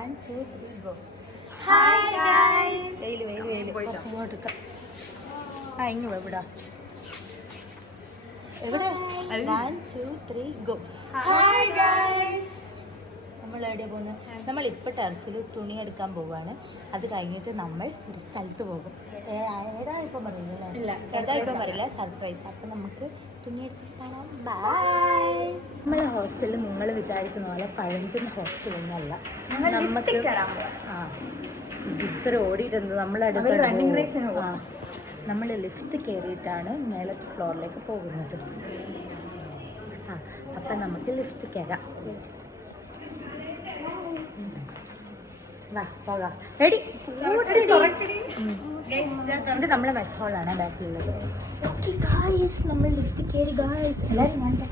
1, 2, 3, go. Hi guys. വെയിൽ ഇങ്ങ് എവിടാ എവിടെ 1, 2, 3, go. Hi guys. നമ്മൾ എവിടെയാ പോകുന്നത്? നമ്മൾ ഇപ്പോൾ ടെറസിൽ തുണി എടുക്കാൻ പോവുകയാണ്. അത് കഴിഞ്ഞിട്ട് നമ്മൾ ഒരു സ്ഥലത്ത് പോകും. ഏതാ ഇപ്പം പറയില്ല, ഏതാ ഇപ്പം പറയില്ല, സർപ്രൈസ്. അപ്പം നമുക്ക് തുണി എടുത്തിട്ട് കാണാം. ബൈ. നമ്മളെ ഹോസ്റ്റലിൽ നിങ്ങൾ വിചാരിക്കുന്ന പോലെ പഴഞ്ചൻ ഹോസ്റ്റലൊന്നുമല്ല. നമുക്ക് ഇത്ര ഓടിയിട്ടുണ്ട്. നമ്മൾ ലിഫ്റ്റ് കയറിയിട്ടാണ് മേലത്തെ ഫ്ലോറിലേക്ക് പോകുന്നത്. അപ്പം നമുക്ക് ലിഫ്റ്റ് കയറാം. പോകാം. റെഡി? ഇത് നമ്മളെ മെസ് ഹോളാണ് ബാക്കിലുള്ളത്. ഓക്കെ ഗായ്സ്, നമ്മൾ ലിഫ്റ്റ് കയറി ഗായ്സ്. എല്ലാവരും വേണ്ട.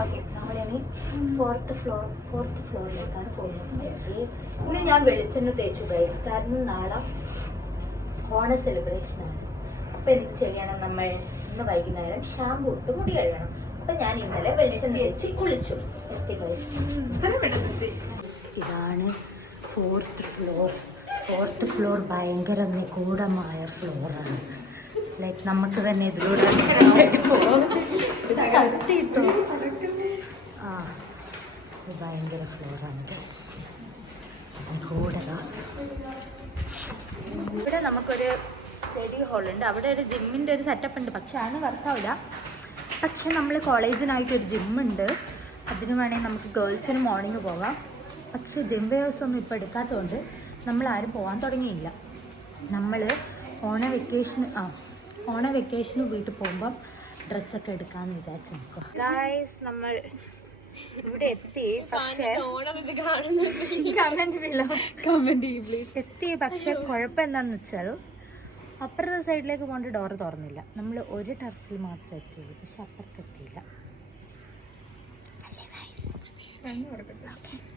ഓക്കെ, നമ്മളിനി ഫോർത്ത് ഫ്ലോറിലേക്കാണ് പോകുന്നത്. ഇന്ന് ഞാൻ വെളിച്ചെണ്ണ തേച്ചു ഗൈസ്, കാരണം നാളെ ഓണ സെലിബ്രേഷനാണ്. അപ്പം എന്ത് ചെയ്യണം? നമ്മൾ ഇന്ന് വൈകുന്നേരം ഷാമ്പു ഇട്ട് മുടി കഴുകണം. അപ്പം ഞാൻ ഇന്നലെ വെളിച്ചെണ്ണ തേച്ച് കുളിച്ചു. ഇതാണ് ഫോർത്ത് ഫ്ലോർ. ഭയങ്കര നിഗൂഢമായ ഫ്ലോറാണ്. ലൈക്ക് നമുക്ക് തന്നെ ഇതിലൂടെ കത്തിട്ടോ. ഇത് ഭയങ്കര ഫ്ലോറാണ് നിഗൂഢത. ഇവിടെ നമുക്കൊരു സ്റ്റഡി ഹാളുണ്ട്. അവിടെ ഒരു ജിമ്മിൻ്റെ ഒരു സെറ്റപ്പ് ഉണ്ട്. പക്ഷെ അതിന് വർക്കാവില്ല. പക്ഷെ നമ്മൾ കോളേജിനായിട്ടൊരു ജിമ്മുണ്ട്. അതിന് വേണമെങ്കിൽ നമുക്ക് ഗേൾസിന് മോർണിംഗ് പോകാം. പക്ഷെ ജിം വേഴ്സ് ഒന്നും ഇപ്പോൾ എടുക്കാത്തതുകൊണ്ട് നമ്മൾ ആരും പോകാൻ തുടങ്ങിയില്ല. നമ്മൾ ഓണ വെക്കേഷന് വീട്ടിൽ പോകുമ്പം ഡ്രസ്സൊക്കെ എടുക്കാമെന്ന് വിചാരിച്ച് നിൽക്കുക. ഗായ്സ്, നമ്മൾ ഇവിടെ എത്തി. പക്ഷേ പക്ഷെ കുഴപ്പം എന്താണെന്ന് വെച്ചാൽ അപ്പുറത്തെ സൈഡിലേക്ക് പോകേണ്ട ഡോറ് തുറന്നില്ല. നമ്മൾ ഒരു ടെറസിൽ മാത്രമേ എത്തിയുള്ളൂ, പക്ഷെ അപ്പുറത്തെത്തിയില്ല.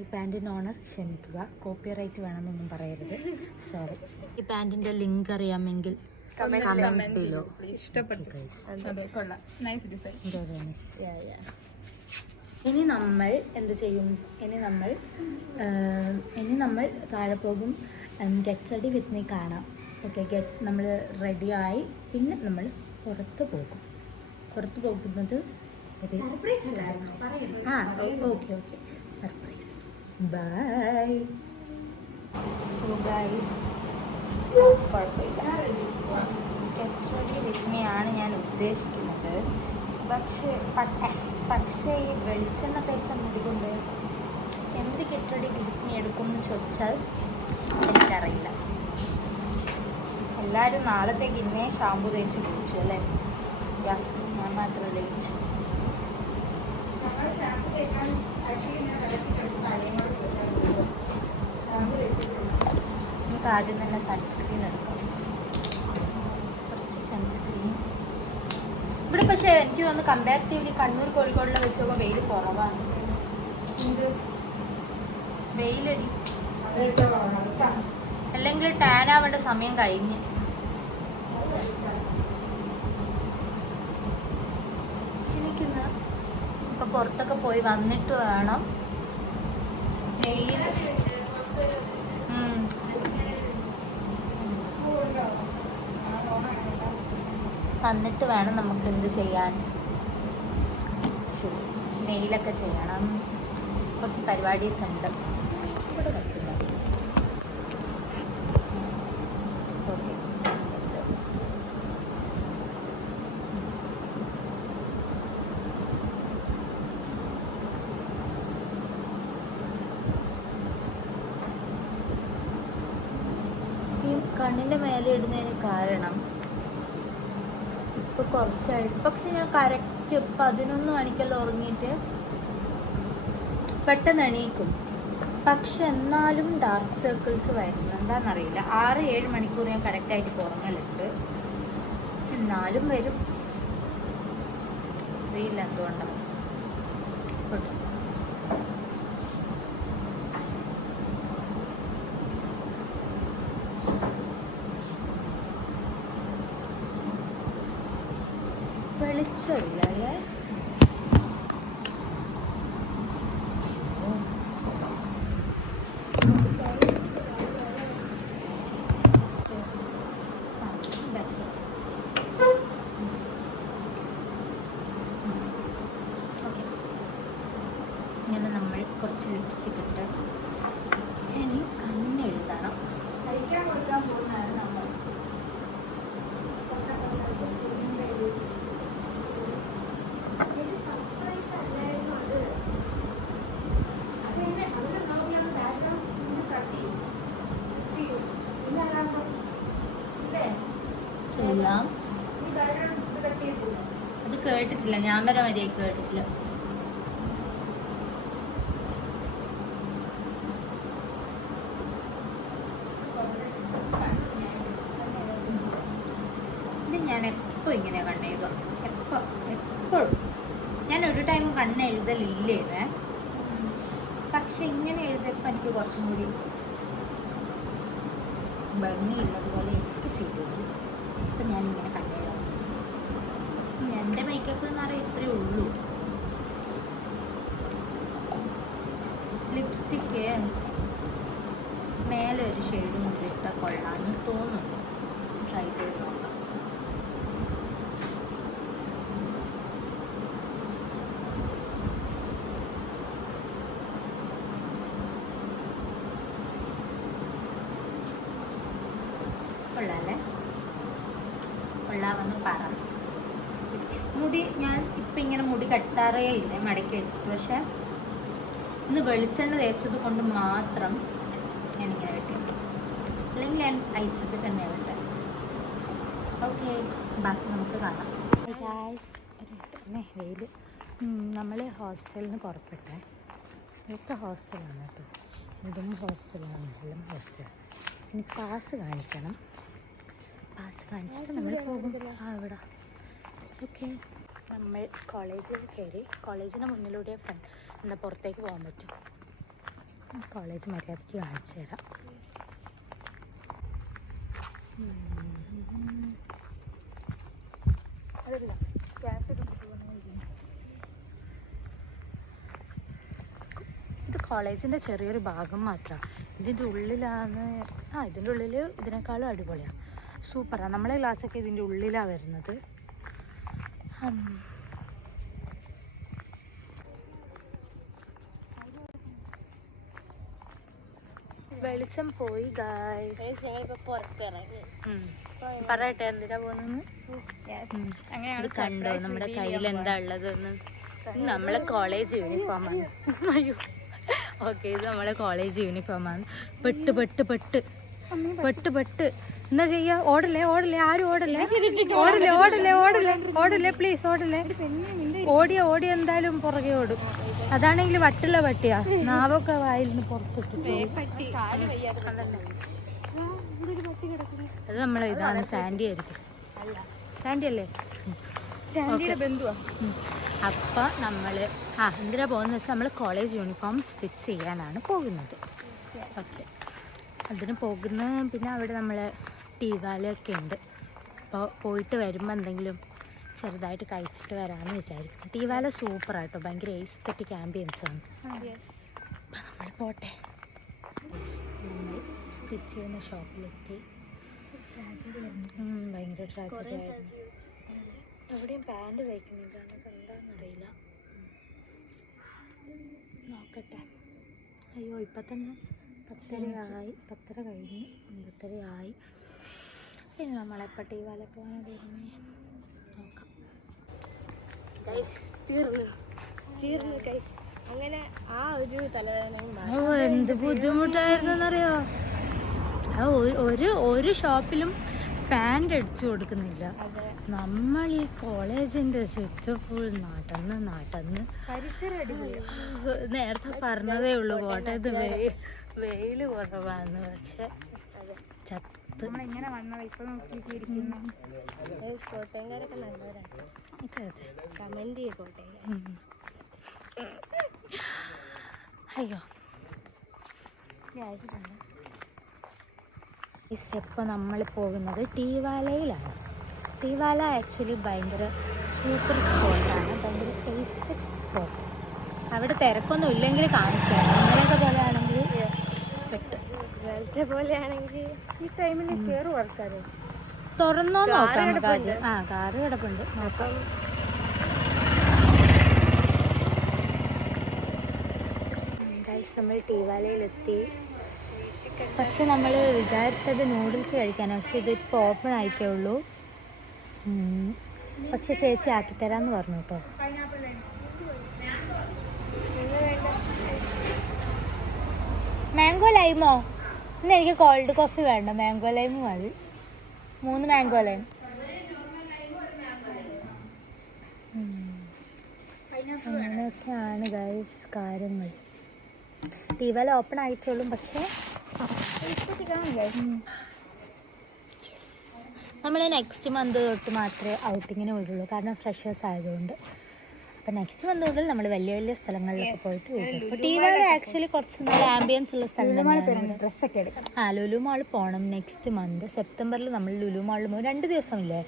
ഈ പാൻറ്റിൻ്റെ ഓണർ ക്ഷമിക്കുക, കോപ്പിറൈറ്റ് വേണമെന്നൊന്നും പറയരുത്, സോറി. ഈ പാൻറ്റിൻ്റെ ലിങ്ക് അറിയാമെങ്കിൽ ഇനി നമ്മൾ എന്ത് ചെയ്യും? ഇനി നമ്മൾ താഴെ പോകും. ഗെറ്റ് റെഡി വിത്ത് മീ കാണാം. ഓക്കെ, നമ്മൾ റെഡിയായി പിന്നെ നമ്മൾ പുറത്ത് പോകുന്നത് okay surprise. Bye. So guys, കുഴപ്പമില്ല, ഗെറ്റ് റെഡി വിത്ത് മീ ആണ് ഞാൻ ഉദ്ദേശിക്കുന്നത്. പക്ഷേ ഈ വെളിച്ചെണ്ണ തേച്ച മുടി കൊണ്ട് എന്ത് ഗെറ്റ് റെഡി വിത്ത് മീ എടുക്കുമെന്ന് ചോദിച്ചാൽ എനിക്കറിയില്ല. എല്ലാവരും നാളത്തേക്ക് ഇന്നേ ഷാമ്പു തേച്ച് കുടിച്ചു അല്ലേ? ഞാൻ മാത്രം ലേറ്റ്. നമുക്ക് ആദ്യം തന്നെ സൺസ്ക്രീൻ എടുക്കാം. കുറച്ച് സൺസ്ക്രീൻ ഇവിടെ. പക്ഷേ എനിക്ക് തോന്നുന്നു കമ്പാരിറ്റീവ്ലി കണ്ണൂർ കോഴിക്കോടിലെ വെച്ച് നോക്കുമ്പോൾ വെയിൽ കുറവാണ്. വെയിലടി, അല്ലെങ്കിൽ ടാൻ ആവേണ്ട സമയം കഴിഞ്ഞ്. എനിക്കിന്ന് ഇപ്പം പുറത്തൊക്കെ പോയി വന്നിട്ട് വേണം നമുക്ക് എന്ത് ചെയ്യാൻ, നെയിലൊക്കെ ചെയ്യണം. കുറച്ച് പരിപാടീസ് ഉണ്ട്. ഇവിടെ പറ്റില്ല. ഓക്കെ, ഈ കണ്ണിൻ്റെ മേലെ ഇടുന്നതിന് കാരണം ഇപ്പോൾ കുറച്ചായി. പക്ഷെ ഞാൻ കറക്റ്റ് 11 മണിക്കെല്ലാം ഉറങ്ങിയിട്ട് പെട്ടെന്ന് എണീക്കും. പക്ഷെ എന്നാലും ഡാർക്ക് സർക്കിൾസ് വരുന്നു. എന്താണെന്നറിയില്ല. 6-7 മണിക്കൂർ ഞാൻ കറക്റ്റായിട്ട് ഉറങ്ങലുണ്ട്. എന്നാലും വരും. അറിയില്ല എന്തുകൊണ്ടാണ്. വെളിച്ചമില്ല അല്ലേ? ഇങ്ങനെ നമ്മൾ കുറച്ച് ലിപ്സ്റ്റിക് ഇട്ട് ഇനി കണ്ണെഴുതണം. കഴിക്കാൻ കൊടുക്കാൻ പോകുന്നതാണ് നമ്മൾ. സർപ്രൈസ് അല്ലായിരുന്നു അത്. അതെന്നെ അവിടെ നോക്കിയാണ് ബാക്ക്ഗ്രൗണ്ട് കട്ടി ചെയ്യാം. അത് കേട്ടിട്ടില്ല, ഞാൻ വരെ മര്യാദ കേട്ടിട്ടില്ല. ഇത് ഞാൻ എപ്പോൾ ഇങ്ങനെ കണ്ണെഴുതുക, എപ്പോഴും. ഞാൻ ഒരു ടൈമും കണ്ണെഴുതലില്ലേ, പക്ഷെ ഇങ്ങനെ എഴുതിയപ്പോൾ എനിക്ക് കുറച്ചും കൂടി ഭംഗിയുള്ളതുപോലെ എനിക്ക് ഫീൽ ചെയ്തു. അപ്പം ഞാനിങ്ങനെ കണ്ണെഴുതാം. എൻ്റെ മേക്കപ്പ് എന്ന് പറയാൻ ഇത്രയേ ഉള്ളൂ. ലിപ്സ്റ്റിക്ക് മേലെ ഒരു ഷെയ്ഡും കൂടി ഇട്ടാൽ കൊള്ളാമെന്ന് തോന്നുന്നു. ട്രൈ ചെയ്ത് നോക്കാം. കൊള്ളാല്ലേ? കൊള്ളാമെന്ന് പറ. മുടി ഞാൻ ഇപ്പം ഇങ്ങനെ മുടി കെട്ടാറേ ഇല്ല, മടക്കി വെച്ചിട്ട്. പക്ഷെ ഇന്ന് വെളിച്ചെണ്ണ തേച്ചത് കൊണ്ട് മാത്രം ഞാനിങ്ങനെ കെട്ടിയിട്ടു. അല്ലെങ്കിൽ ഞാൻ അയച്ചിട്ട് തന്നെ കെട്ടെ. ഓക്കെ, ബാക്കി നമുക്ക് കാണാം. വെയിൽ. നമ്മൾ ഹോസ്റ്റലിൽ നിന്ന് പുറപ്പെട്ടെ. ഇതൊക്കെ ഹോസ്റ്റലാണ് കേട്ടോ. ഇതും ഹോസ്റ്റലാണ്, എല്ലാം ഹോസ്റ്റൽ. ഇനി പാസ് കാണിക്കണം. പാസ് കാണിച്ചിട്ട് നമ്മൾ പോകും. ഇവിടെ ഓക്കെ. നമ്മൾ കോളേജിൽ കയറി. കോളേജിന് മുന്നിലൂടെ എന്താ പുറത്തേക്ക് പോകാൻ പറ്റും. കോളേജ് മര്യാദയ്ക്ക് കാണിച്ചു തരാം. ഇത് കോളേജിൻ്റെ ചെറിയൊരു ഭാഗം മാത്രമാണ്. ഇതിൻ്റെ ഉള്ളിലാണ്. ഇതിൻ്റെ ഉള്ളിൽ ഇതിനേക്കാളും അടിപൊളിയാണ്, സൂപ്പറാണ്. നമ്മളെ ക്ലാസ്സൊക്കെ ഇതിൻ്റെ ഉള്ളിലാണ് വരുന്നത്. വെളിച്ചം പോയി ഗായ്സ്. പറയട്ടെ എന്തിനാ പോകുന്നത്? കണ്ടോ നമ്മുടെ കയ്യിൽ എന്താ ഉള്ളതെന്ന്? നമ്മളെ കോളേജ് യൂണിഫോമാണ്. അയ്യോ ഓക്കെ, ഇത് നമ്മളെ കോളേജ് യൂണിഫോമാണ്. പെട്ട് പെട്ട് പെട്ട് പെട്ട് പെട്ട് എന്താ ചെയ്യാ? ഓടല്ലേ ഓടല്ലേ, ആരും ഓടല്ലേ, ഓടല്ലേ ഓടല്ലേ ഓടല്ലേ ഓടല്ലേ, പ്ലീസ് ഓടല്ലേ. ഓടിയ എന്തായാലും പുറകെ ഓടും. അതാണെങ്കിൽ വട്ടുള്ള പട്ടിയാ, നാവൊക്കെ വായിൽ നിന്ന് പുറത്തിട്ടു. അത് നമ്മളെ ഇതാണ്, സാൻഡി ആയിരിക്കും. സാൻഡി അല്ലേ? അപ്പൊ നമ്മള് എന്തിനാ പോകുന്നത് വെച്ചാൽ നമ്മൾ കോളേജ് യൂണിഫോം സ്റ്റിച്ച് ചെയ്യാനാണ് പോകുന്നത്. ഓക്കെ, അതിന് പോകുന്ന. പിന്നെ അവിടെ നമ്മൾ ടീവാലൊക്കെ ഉണ്ട്. അപ്പോൾ പോയിട്ട് വരുമ്പോൾ എന്തെങ്കിലും ചെറുതായിട്ട് കഴിച്ചിട്ട് വരാമെന്ന് വിചാരിക്കുന്നു. ടീവാല സൂപ്പറാട്ടോ, ഭയങ്കര എസ്തെറ്റിക് ആംബിയൻസ് ആണ്. അപ്പം നമ്മൾ പോട്ടെ. നമ്മൾ സ്റ്റിച്ച് ചെയ്യുന്ന ഷോപ്പിലെത്തി. ഭയങ്കര ട്രാജഡി ആയിരുന്നു. എവിടെയും പാൻറ് തയ്ക്കുന്നില്ല, എന്താണെന്നറിയില്ല. നോക്കട്ടെ. അയ്യോ, ഇപ്പം തന്നെ 10:30 കഴിഞ്ഞ് 9:30 ഇനി നമ്മളെപ്പോൾ ടീവാല പോകാൻ തീരുമേ നോക്കാം. തീർന്നു ഗൈസ്. അങ്ങനെ ആ ഒരു തലവേദന എന്ത് ബുദ്ധിമുട്ടായിരുന്നറിയോ. ഒരു ഷോപ്പിലും പാൻറ് അടിച്ചു കൊടുക്കുന്നില്ല. നമ്മൾ ഈ കോളേജിന്റെ ചുറ്റും ഫുൾ നടന്ന് നേരത്തെ പറഞ്ഞതേ ഉള്ളൂ കോട്ടയത്ത് വെയിൽ കുറവാന്ന്. പക്ഷെ ചത്ത് ഇങ്ങനെ വന്നത് ഇപ്പൊ നോക്കിയിരിക്കുന്നു. കോട്ടയംകാരൊക്കെ നല്ലവരാണ്. കമന്റ് ചെയ്യ കോട്ടയം. അയ്യോ, ഇപ്പോൾ നമ്മൾ പോകുന്നത് ടീവാലയിലാണ്. ടീവാല ആക്ച്വലി ഭയങ്കര സൂപ്പർ സ്പോട്ടാണ്, ഭയങ്കര ടേസ്റ്റ് സ്പോട്ട്. അവിടെ തിരക്കൊന്നും ഇല്ലെങ്കിൽ കാണിച്ചു തരാം. ഇങ്ങനെയൊക്കെ പോലെ ആണെങ്കിൽ പെട്ട്, നേരത്തെ പോലെ ആണെങ്കിൽ ഈ ടൈമിൽ കയറും ആൾക്കാർ. തുറന്നോ നോക്കാം നമുക്ക് ആദ്യം. കാറ് കിടപ്പുണ്ട്, നോക്കാം. നമ്മൾ ടീവാലയിലെത്തി. പക്ഷെ നമ്മൾ വിചാരിച്ചത് നൂഡിൽസ് കഴിക്കാനാണ്, പക്ഷെ ഇതിപ്പോൾ ഓപ്പൺ ആയിട്ടേ ഉള്ളൂ. പക്ഷെ ചേച്ചി ആക്കിത്തരാന്ന് പറഞ്ഞു കേട്ടോ. മാംഗോ ലൈമോ? ഇന്ന് എനിക്ക് കോൾഡ് കോഫി വേണ്ട, മാംഗോ ലൈം മതി. 3 മാംഗോ ലൈം. അങ്ങനെയൊക്കെയാണ് ഗൈസ് കാര്യങ്ങൾ. ടീവാല ഓപ്പൺ ആയിട്ടുള്ളൂ, പക്ഷേ നമ്മൾ നെക്സ്റ്റ് മന്ത് തൊട്ട് മാത്രമേ ഔട്ടിങ്ങിന് വിടുള്ളൂ, കാരണം ഫ്രഷേഴ്സ് ആയതുകൊണ്ട്. അപ്പം നെക്സ്റ്റ് മന്ത് മുതൽ നമ്മൾ വലിയ വലിയ സ്ഥലങ്ങളിലൊക്കെ പോയിട്ട് വരും. അപ്പോൾ ടീവാല ആക്ച്വലി കുറച്ച് നല്ല ആംബിയൻസ് ഉള്ള സ്ഥലമാണ്. ഡ്രസ്സൊക്കെ എടുക്കണം. ലുലു മാൾ പോകണം നെക്സ്റ്റ് മന്ത് സെപ്റ്റംബറിൽ. നമ്മൾ ലുലു മാളിൽ പോകും. 2 ദിവസമില്ലേ,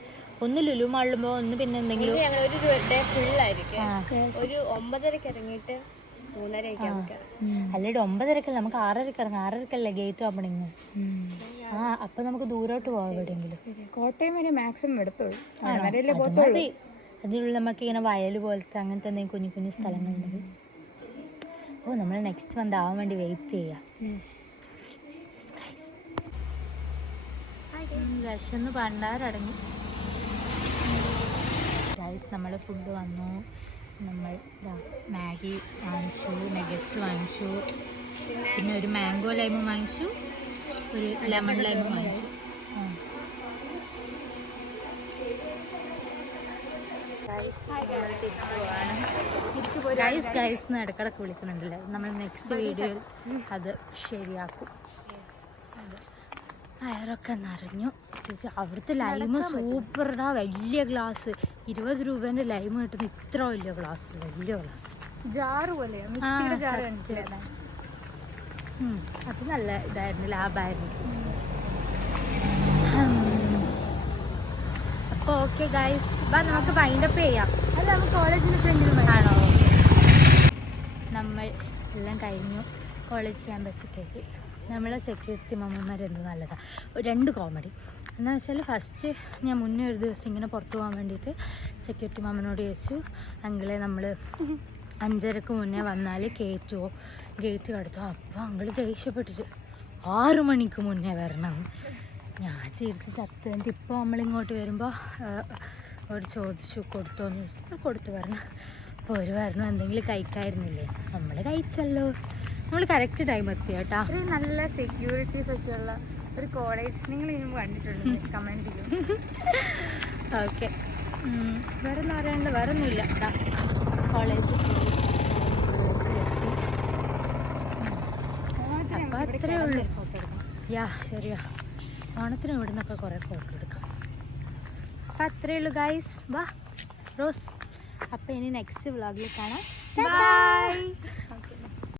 ഒന്ന് ലുലു മാളിൽ പോകും, ഒന്ന് പിന്നെ എന്തെങ്കിലും ഒരു ഡേ ഫുള്ളായിരിക്കും. ഒരു 9:30 ഇറങ്ങിയിട്ട് 3:30 അല്ലേടി 9:30 നമുക്ക് 6:30 ഇറങ്ങാം. 6:30 ഗേറ്റ് ഓപ്പണിങ്. അപ്പൊ നമുക്ക് ദൂരോട്ട് പോകാം എവിടെയെങ്കിലും. കോട്ടയം വരെ മാക്സിമം എടുത്തോളൂ. അതിനുള്ള നമുക്ക് ഇങ്ങനെ വയൽ പോലത്തെ അങ്ങനത്തെ എന്തെങ്കിലും കുഞ്ഞു കുഞ്ഞു സ്ഥലങ്ങളുണ്ടെങ്കിൽ. നമ്മൾ നെക്സ്റ്റ് മന്ത് ആവാൻ വേണ്ടി വെയിറ്റ് ചെയ്യാം. വിശന്ന് പണ്ടാരടങ്ങി ഗൈസ്. നമ്മൾ ഫുഡ് വന്നു. നമ്മൾ മാഗി വാങ്ങിച്ചു, നഗറ്റ്സ് വാങ്ങിച്ചു, പിന്നെ ഒരു മാംഗോ ലൈമും വാങ്ങിച്ചു, ഒരു ലെമൺ ലൈമും വാങ്ങിച്ചു. ഗൈസ് എന്ന് ഇടക്കിടക്ക് വിളിക്കുന്നുണ്ടല്ലേ, നമ്മൾ നെക്സ്റ്റ് വീഡിയോയിൽ അത് ശരിയാക്കും. വയറൊക്കെ നിറഞ്ഞു. അവിടുത്തെ ലൈമ് സൂപ്പറാ. വലിയ ഗ്ലാസ് 20 രൂപേൻ്റെ ലൈമ് കിട്ടുന്ന ഇത്ര വലിയ ഗ്ലാസ്, വലിയ ഗ്ലാസ് ജാറ് പോലെ. അത് നല്ല ഇതായിരുന്നു, ലാഭമായിരുന്നു. അപ്പോൾ ഓക്കെ ഗൈസ്, നമുക്ക് വൈൻഡപ്പ് ചെയ്യാം. അല്ല, നമുക്ക് കോളേജിൽ ഫ്രണ്ടിലും ആണോ? നമ്മൾ എല്ലാം കഴിഞ്ഞു. കോളേജ് ക്യാമ്പസൊക്കെ നമ്മളെ സെക്യൂരിറ്റി മമ്മമാർ എന്ത് നല്ലതാണ്. 2 കോമഡി എന്താണെന്ന് വെച്ചാൽ, ഫസ്റ്റ് ഞാൻ മുന്നേ ഒരു ദിവസം ഇങ്ങനെ പുറത്ത് പോകാൻ വേണ്ടിയിട്ട് സെക്യൂരിറ്റി മമ്മനോട് ചോദിച്ചു, അങ്കിളെ നമ്മൾ 5:30 മുന്നേ വന്നാൽ കയറ്റുമോ, ഗേറ്റ് കടത്തുമോ? അപ്പോൾ അങ്കിൾ ദേഷ്യപ്പെട്ടിട്ട് 6 മണിക്ക് മുന്നേ വരണം. ഞാൻ ചിരിച്ച് ചത്ത്. എന്നിട്ട് ഇപ്പോൾ നമ്മളിങ്ങോട്ട് വരുമ്പോൾ അവർ ചോദിച്ചു കൊടുത്തോന്ന് ചോദിച്ചു, കൊടുത്തു പറഞ്ഞു. അപ്പോൾ ഒരു പറഞ്ഞു എന്തെങ്കിലും കഴിക്കായിരുന്നില്ലേ? നമ്മൾ കഴിച്ചല്ലോ. നമ്മൾ കറക്റ്റ് ടൈം എത്തി കേട്ടോ. നല്ല സെക്യൂരിറ്റീസ് ഒക്കെ ഉള്ള ഒരു കോളേജ് നിങ്ങൾ ഇനി കണ്ടിട്ടുണ്ട് കമൻറ്റ് ചെയ്യും. ഓക്കെ, വേറെ ഒന്നും അറിയാണ്ട് വേറെ ഒന്നുമില്ല. കോളേജിൽ പോയി, കോളേജിലെത്തി. അപ്പോൾ അത്രയേ ഉള്ളൂ. ഫോട്ടോ എടുക്കാം. യാ ശരിയാ, ഓണത്തിന് ഇവിടെ നിന്നൊക്കെ കുറേ ഫോട്ടോ എടുക്കാം. അപ്പം അത്രയേ ഉള്ളൂ ഗൈസ്. വാ റോസ്. അപ്പോൾ ഇനി നെക്സ്റ്റ് വ്ളോഗിൽ കാണാം. ബൈ.